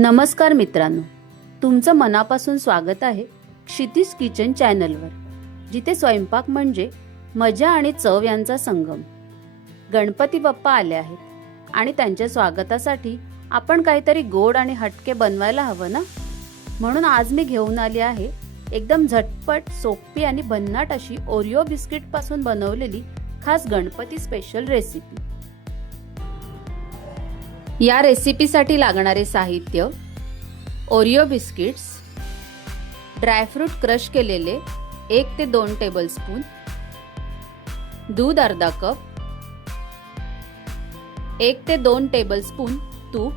नमस्कार मित्रांनो तुमचं मनापासून स्वागत आहे क्षितिज किचन चॅनलवर जिथे स्वयंपाक म्हणजे मजा आणि चव यांचा संगम. गणपती बाप्पा आले आहेत आणि त्यांच्या स्वागतासाठी आपण काहीतरी गोड आणि हटके बनवायला हवं ना? म्हणून आज मी घेऊन आली आहे एकदम झटपट सोपी आणि भन्नाट अशी ओरिओ बिस्किटपासून बनवलेली खास गणपती स्पेशल रेसिपी या रेसिपीसाठी लागणारे साहित्य ओरिओ बिस्किट्स ड्रायफ्रूट क्रश केलेले एक ते दोन टेबलस्पून दूध अर्धा कप एक ते दोन टेबलस्पून तूप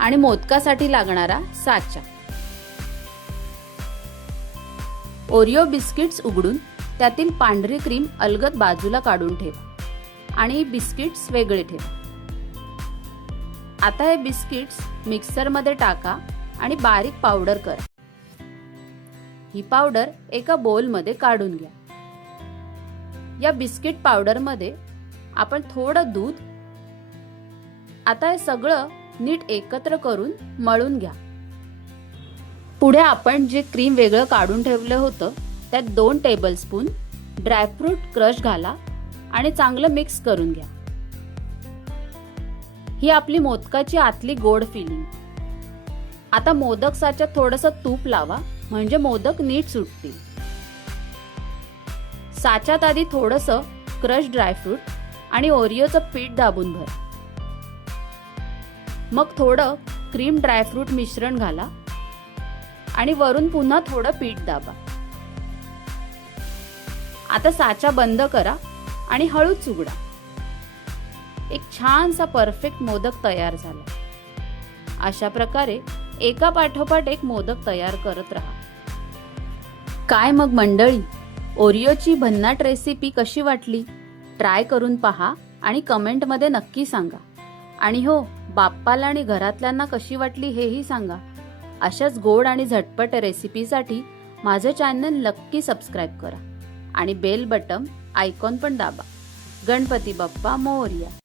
आणि मोदकासाठी लागणारा साचा. ओरिओ बिस्किट्स उघडून त्यातील पांढरी क्रीम अलगद बाजूला काढून ठेवा. आणि बिस्किट्स वेगळे ठेवा. आता हे बिस्किट्स मिक्सरमध्ये टाका आणि बारीक पावडर करा. ही पावडर एका बोलमध्ये काढून घ्या. या बिस्किट पावडरमध्ये आपण थोडं दूध आता हे सगळं नीट एकत्र करून मळून घ्या. पुढे आपण जे क्रीम वेगळं काढून ठेवलं होतं त्यात दोन टेबलस्पून ड्रायफ्रूट क्रश घाला. आणि चांगलं मिक्स करून घ्या. ही आपली मोदकाची आतली गोड फिलिंग आता मोदक साच्यात थोडस तूप लावा म्हणजे मोदक नीट सुटतील. साच्यात आधी थोडस क्रश ड्रायफ्रूट आणि ओरिओचं पीठ दाबून भर. मग थोडं क्रीम ड्रायफ्रूट मिश्रण घाला आणि वरून पुन्हा थोडं पीठ दाबा. आता साचा बंद करा. आणि हळूच उघडा. एक छानसा परफेक्ट मोदक तयार झाला. अशा प्रकारे एका पाठोपाठ एक मोदक तयार करत राहा. काय मग मंडळी? ओरिओची भन्नाट रेसिपी कशी वाटली? ट्राय करून पहा आणि कमेंटमध्ये नक्की सांगा. आणि हो बाप्पाला आणि घरातल्यांना कशी वाटली हेही सांगा. अशाच गोड आणि झटपट रेसिपीसाठी माझं चॅनल नक्की सबस्क्राईब करा. आणि बेल बटम आयकॉन पण दाबा. गणपती बाप्पा मोरया.